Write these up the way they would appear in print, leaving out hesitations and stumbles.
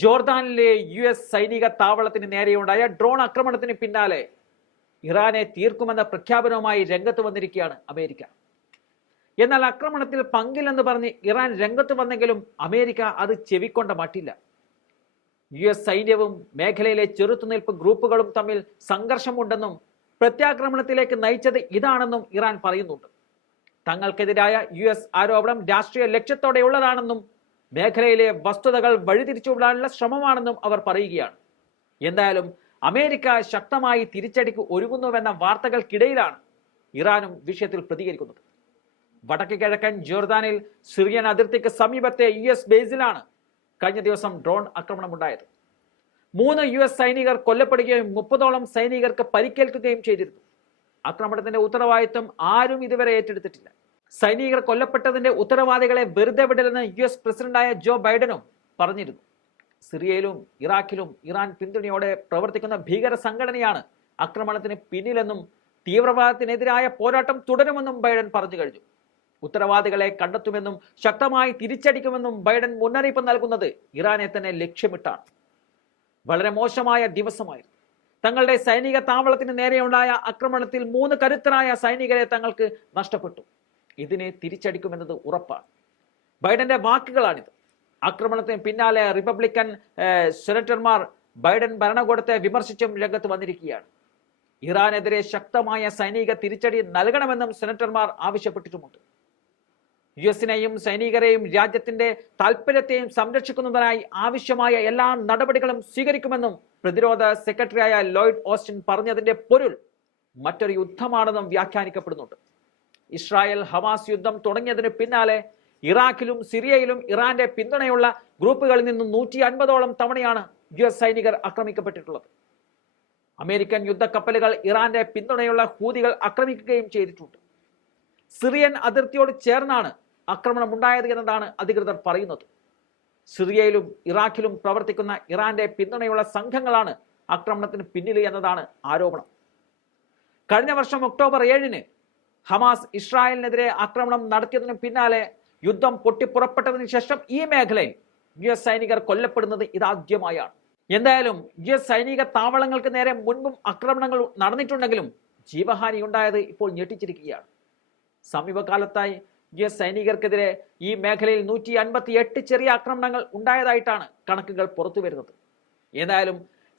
ജോർദാനിലെ US സൈനിക താവളത്തിന് നേരെയുണ്ടായ drone ആക്രമണത്തിന് പിന്നാലെ ഇറാനെ തീർക്കുമെന്ന പ്രഖ്യാപനവുമായി രംഗത്ത് വന്നിരിക്കുകയാണ് അമേരിക്ക. എന്നാൽ ആക്രമണത്തിൽ പങ്കില്ലെന്ന് പറഞ്ഞ് ഇറാൻ രംഗത്ത് വന്നെങ്കിലും അമേരിക്ക അത് ചെവിക്കൊണ്ട മട്ടില്ല. US സൈന്യവും മേഖലയിലെ ചെറുത്തുനിൽപ്പ് ഗ്രൂപ്പുകളും തമ്മിൽ സംഘർഷമുണ്ടെന്നും പ്രത്യാക്രമണത്തിലേക്ക് നയിച്ചത് ഇതാണെന്നും ഇറാൻ പറയുന്നുണ്ട്. തങ്ങൾക്കെതിരായ US ആരോപണം രാഷ്ട്രീയ ലക്ഷ്യത്തോടെയുള്ളതാണെന്നും മേഖലയിലെ വസ്തുതകൾ വഴിതിരിച്ചുവിടാനുള്ള ശ്രമമാണെന്നും അവർ പറയുകയാണ്. എന്തായാലും അമേരിക്ക ശക്തമായി തിരിച്ചടിക്ക് ഒരുങ്ങുന്നുവെന്ന വാർത്തകൾക്കിടയിലാണ് ഇറാനും വിഷയത്തിൽ പ്രതികരിക്കുന്നത്. വടക്ക് കിഴക്കൻ ജോർദാനിൽ സിറിയൻ അതിർത്തിക്ക് സമീപത്തെ US ബേസിലാണ് കഴിഞ്ഞ ദിവസം ഡ്രോൺ ആക്രമണമുണ്ടായത്. 3 US സൈനികർ കൊല്ലപ്പെടുകയും 30ഓളം സൈനികർക്ക് പരിക്കേൽക്കുകയും ചെയ്തിരുന്നു. ആക്രമണത്തിന്റെ ഉത്തരവാദിത്വം ആരും ഇതുവരെ ഏറ്റെടുത്തിട്ടില്ല. സൈനികർ കൊല്ലപ്പെട്ടതിന്റെ ഉത്തരവാദികളെ വെറുതെ വിടലെന്ന് US പ്രസിഡന്റായ ജോ ബൈഡനും പറഞ്ഞിരുന്നു. സിറിയയിലും ഇറാഖിലും ഇറാൻ പിന്തുണയോടെ പ്രവർത്തിക്കുന്ന ഭീകര സംഘടനയാണ് ആക്രമണത്തിന് പിന്നിലെന്നും തീവ്രവാദത്തിനെതിരായ പോരാട്ടം തുടരുമെന്നും ബൈഡൻ പറഞ്ഞു കഴിഞ്ഞു. ഉത്തരവാദികളെ കണ്ടെത്തുമെന്നും ശക്തമായി തിരിച്ചടിക്കുമെന്നും ബൈഡൻ മുന്നറിയിപ്പ് നൽകുന്നത് ഇറാനെ തന്നെ ലക്ഷ്യമിട്ടാണ്. വളരെ മോശമായ ദിവസമായിരുന്നു. തങ്ങളുടെ സൈനിക താവളത്തിന് നേരെയുണ്ടായ ആക്രമണത്തിൽ 3 കരുത്തരായ സൈനികരെ തങ്ങൾക്ക് നഷ്ടപ്പെട്ടു. ഇതിനെ തിരിച്ചടിക്കുമെന്നത് ഉറപ്പാണ്. ബൈഡന്റെ വാക്കുകളാണിത്. ആക്രമണത്തിന് പിന്നാലെ റിപ്പബ്ലിക്കൻ സെനറ്റർമാർ ബൈഡൻ ഭരണകൂടത്തെ വിമർശിച്ചും രംഗത്ത് വന്നിരിക്കുകയാണ്. ഇറാനെതിരെ ശക്തമായ സൈനിക തിരിച്ചടി നൽകണമെന്നും സെനറ്റർമാർ ആവശ്യപ്പെട്ടിട്ടുമുണ്ട്. US-നെയും സൈനികരെയും രാജ്യത്തിന്റെ താൽപര്യത്തെയും സംരക്ഷിക്കുന്നതിനായി ആവശ്യമായ എല്ലാ നടപടികളും സ്വീകരിക്കുമെന്നും പ്രതിരോധ സെക്രട്ടറിയായ ലോയിഡ് ഓസ്റ്റിൻ പറഞ്ഞതിന്റെ പൊരുൾ മറ്റൊരു യുദ്ധമാണെന്നും വ്യാഖ്യാനിക്കപ്പെടുന്നുണ്ട്. ഇസ്രായേൽ ഹമാസ് യുദ്ധം തുടങ്ങിയതിന് പിന്നാലെ ഇറാഖിലും സിറിയയിലും ഇറാന്റെ പിന്തുണയുള്ള ഗ്രൂപ്പുകളിൽ നിന്നും 150ഓളം തവണയാണ് US സൈനികർ ആക്രമിക്കപ്പെട്ടിട്ടുള്ളത്. അമേരിക്കൻ യുദ്ധക്കപ്പലുകൾ ഇറാന്റെ പിന്തുണയുള്ള ഹൂതികൾ ആക്രമിക്കുകയും ചെയ്തിട്ടുണ്ട്. സിറിയൻ അതിർത്തിയോട് ചേർന്നാണ് ആക്രമണം ഉണ്ടായത് എന്നതാണ് അധികൃതർ പറയുന്നത്. സിറിയയിലും ഇറാഖിലും പ്രവർത്തിക്കുന്ന ഇറാന്റെ പിന്തുണയുള്ള സംഘങ്ങളാണ് ആക്രമണത്തിന് പിന്നിൽ എന്നതാണ് ആരോപണം. കഴിഞ്ഞ വർഷം ഒക്ടോബർ 7-ന് ഹമാസ് ഇസ്രായേലിനെതിരെ ആക്രമണം നടത്തിയതിനു പിന്നാലെ യുദ്ധം പൊട്ടിപ്പുറപ്പെട്ടതിന് ശേഷം ഈ മേഖലയിൽ US സൈനികർ കൊല്ലപ്പെടുന്നത് ഇതാദ്യമായാണ്. എന്തായാലും US സൈനിക താവളങ്ങൾക്ക് നേരെ മുൻപും ആക്രമണങ്ങൾ നടന്നിട്ടുണ്ടെങ്കിലും ജീവഹാനി ഉണ്ടായത് ഇപ്പോൾ ഞെട്ടിച്ചിരിക്കുകയാണ്. സമീപകാലത്തായി US സൈനികർക്കെതിരെ ഈ മേഖലയിൽ 158 ചെറിയ ആക്രമണങ്ങൾ ഉണ്ടായതായിട്ടാണ് കണക്കുകൾ പുറത്തു വരുന്നത്. ഏതായാലും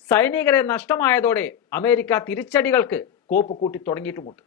സൈനികരെ നഷ്ടമായതോടെ അമേരിക്ക തിരിച്ചടികൾക്ക് കോപ്പ് കൂട്ടി തുടങ്ങിയിട്ടുമുണ്ട്.